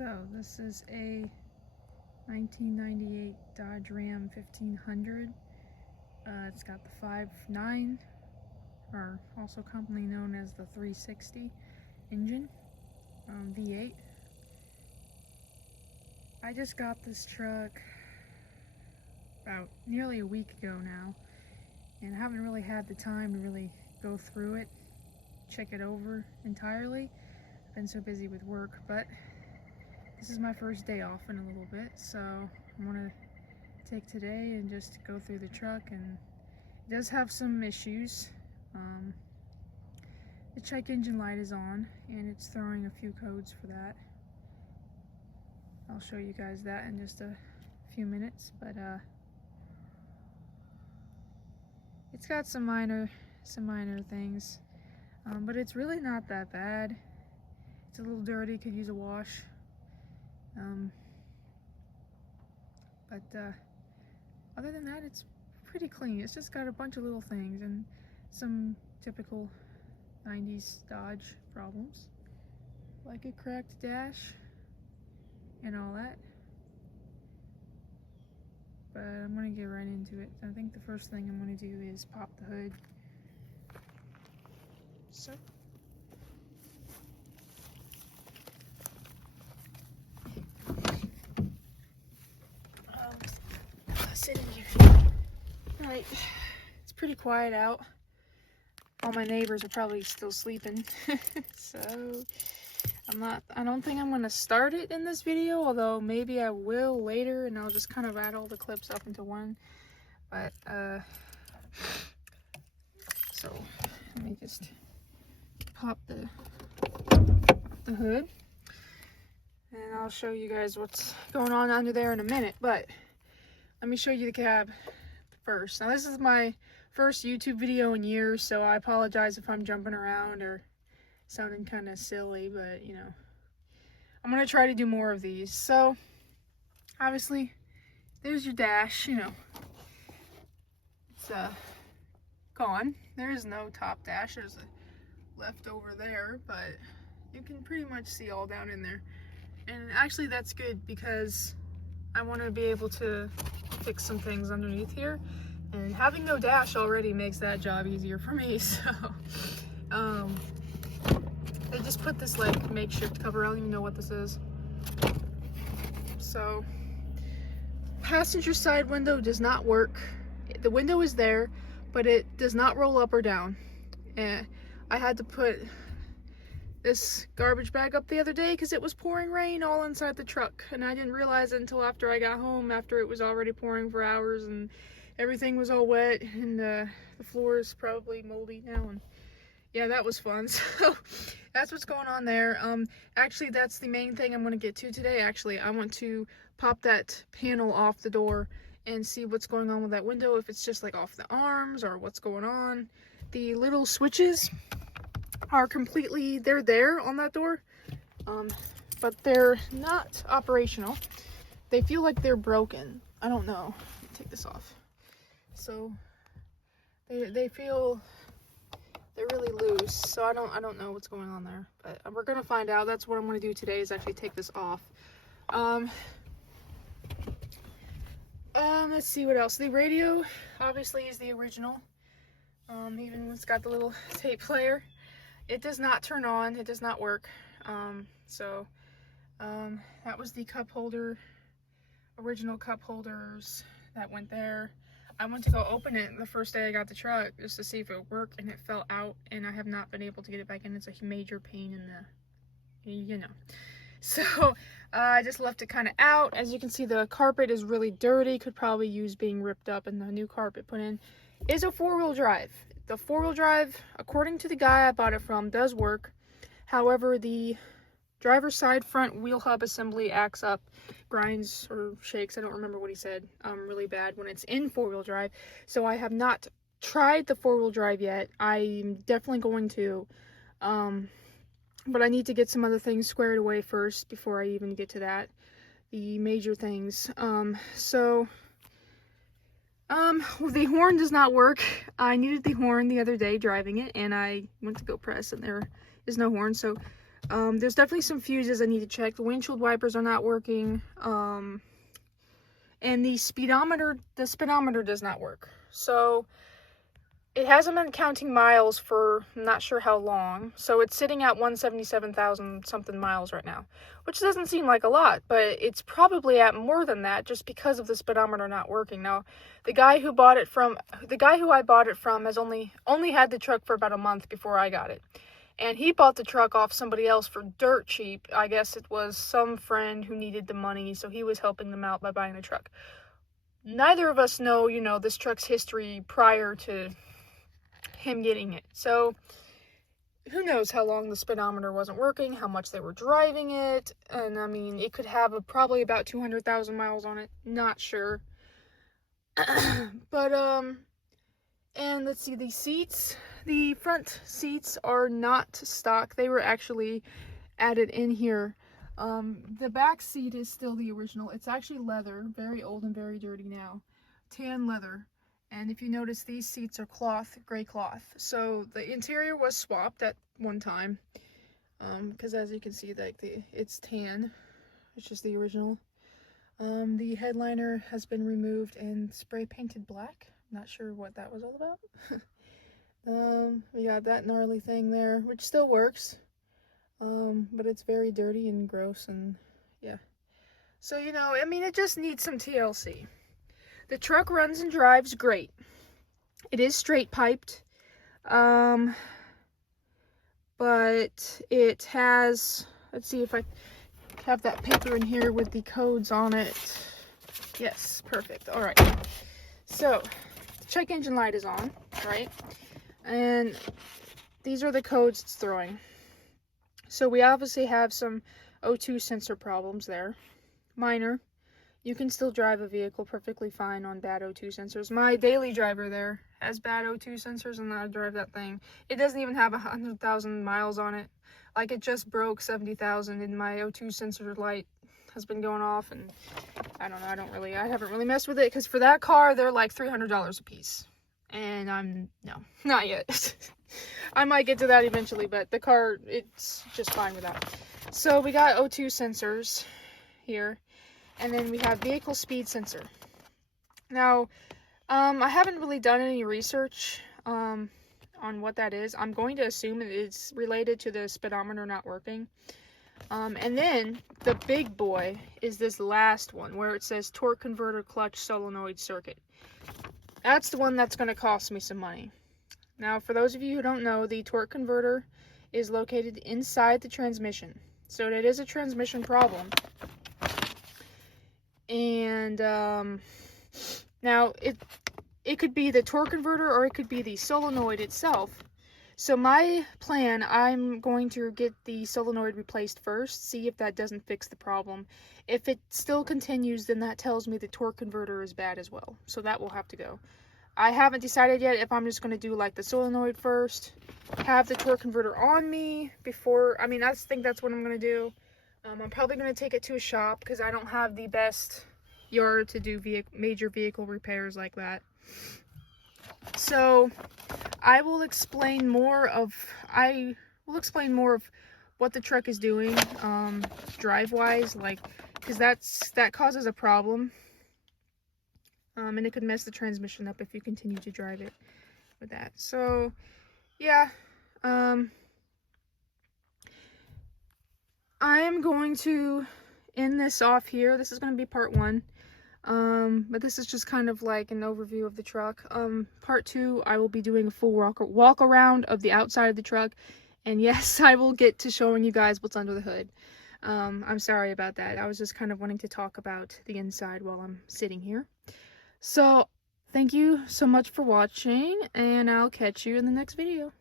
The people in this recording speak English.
So this is a 1998 Dodge Ram 1500. It's got the 5.9, or also commonly known as the 360 engine, V8. I just got this truck about nearly a week ago now, and I haven't really had the time to really go through it, check it over entirely. I've been so busy with work, but this is my first day off in a little bit, so I'm gonna take today and just go through the truck. And it does have some issues. The check engine light is on and it's throwing a few codes for that. I'll show you guys that in just a few minutes, but it's got some minor things, but it's really not that bad. It's a little dirty, could use a wash. But other than that, it's pretty clean. It's just got a bunch of little things and some typical 90s Dodge problems, like a cracked dash and all that. But I'm gonna get right into it. I think the first thing I'm gonna do is pop the hood. So sit in here. Alright, it's pretty quiet out. All my neighbors are probably still sleeping. So I don't think I'm gonna start it in this video, although maybe I will later, and I'll just kind of add all the clips up into one. But so let me just pop the hood, and I'll show you guys what's going on under there in a minute. But let me show you the cab first. Now this is my first YouTube video in years, so I apologize if I'm jumping around or sounding kind of silly, but you know, I'm gonna try to do more of these. So obviously there's your dash, you know, it's gone. There is no top dash. There's a left over there, but you can pretty much see all down in there. And actually that's good, because I want to be able to fix some things underneath here, and having no dash already makes that job easier for me. So they just put this like makeshift cover. I don't even know what this is. So passenger side window does not work. The window is there, but it does not roll up or down. And I had to put this garbage bag up the other day because it was pouring rain all inside the truck, and I didn't realize it until after I got home, after it was already pouring for hours and everything was all wet, and the floor is probably moldy now. And yeah, that was fun. So that's what's going on there. Actually that's the main thing I'm going to get to today. Actually, I want to pop that panel off the door and see what's going on with that window, if it's just like off the arms or what's going on. The little switches are completely, they're there on that door, but they're not operational. They feel like they're broken. I don't know. Take this off. So they feel they're really loose. So I don't know what's going on there, but we're gonna find out. That's what I'm gonna do today, is actually take this off. Let's see what else. The radio obviously is the original. Even when it's got the little tape player, it does not turn on. It does not work. That was the cup holder, original cup holders that went there. I went to go open it the first day I got the truck just to see if it would work, and it fell out, and I have not been able to get it back in. It's a major pain in the, you know. So I just left it kind of out. As you can see, the carpet is really dirty, could probably use being ripped up, and the new carpet put in. Is a four-wheel drive. The four-wheel drive, according to the guy I bought it from, does work. However, the driver's side front wheel hub assembly acts up, grinds or shakes, I don't remember what he said, really bad when it's in four-wheel drive. So I have not tried the four-wheel drive yet. I'm definitely going to, but I need to get some other things squared away first before I even get to that, the major things. The horn does not work. I needed the horn the other day driving it, and I went to go press, and there is no horn. So There's definitely some fuses I need to check. The windshield wipers are not working. And the speedometer does not work. So it hasn't been counting miles for I'm not sure how long. So it's sitting at 177,000 something miles right now, which doesn't seem like a lot, but it's probably at more than that just because of the speedometer not working. Now, the guy who I bought it from has only had the truck for about a month before I got it. And he bought the truck off somebody else for dirt cheap. I guess it was some friend who needed the money, so he was helping them out by buying the truck. Neither of us know, this truck's history prior to him getting it. So, who knows how long the speedometer wasn't working, how much they were driving it. And, I mean, it could have probably about 200,000 miles on it. Not sure. But, and let's see, the seats. The front seats are not stock. They were actually added in here. The back seat is still the original. It's actually leather, very old and very dirty now. Tan leather. And if you notice, these seats are cloth, gray cloth. So the interior was swapped at one time. Because as you can see, it's tan, which is the original. The headliner has been removed and spray painted black. Not sure what that was all about. We got that gnarly thing there, which still works. But it's very dirty and gross, and yeah. So, I mean, it just needs some TLC. The truck runs and drives great. It is straight piped. But it has, let's see if I have that paper in here with the codes on it. Yes, perfect. All right. So, the check engine light is on, right? And these are the codes it's throwing. So we obviously have some O2 sensor problems there. Minor. You can still drive a vehicle perfectly fine on bad O2 sensors. My daily driver there has bad O2 sensors, and I drive that thing. It doesn't even have 100,000 miles on it. Like, it just broke 70,000, and my O2 sensor light has been going off, and I don't know, I haven't really messed with it, because for that car, they're like $300 a piece. And no, not yet. I might get to that eventually, but the car, it's just fine with that. So we got O2 sensors here, and then we have vehicle speed sensor. Now, I haven't really done any research on what that is. I'm going to assume it's related to the speedometer not working. And then the big boy is this last one where it says torque converter clutch solenoid circuit. That's the one that's going to cost me some money. Now, for those of you who don't know, the torque converter is located inside the transmission. So it is a transmission problem. And now it could be the torque converter, or it could be the solenoid itself. So my plan, I'm going to get the solenoid replaced first, see if that doesn't fix the problem. If it still continues, then that tells me the torque converter is bad as well. So that will have to go. I haven't decided yet if I'm just going to do like the solenoid first, have the torque converter on me before, I think that's what I'm going to do. I'm probably going to take it to a shop because I don't have the best yard to do major vehicle repairs like that. So I will explain more of what the truck is doing, drive-wise, like, because that causes a problem. And it could mess the transmission up if you continue to drive it with that. So, yeah. I am going to end this off here. This is going to be part 1. But this is just kind of like an overview of the truck. Part 2, I will be doing a full walk around of the outside of the truck. And yes, I will get to showing you guys what's under the hood. I'm sorry about that. I was just kind of wanting to talk about the inside while I'm sitting here. So, thank you so much for watching, and I'll catch you in the next video.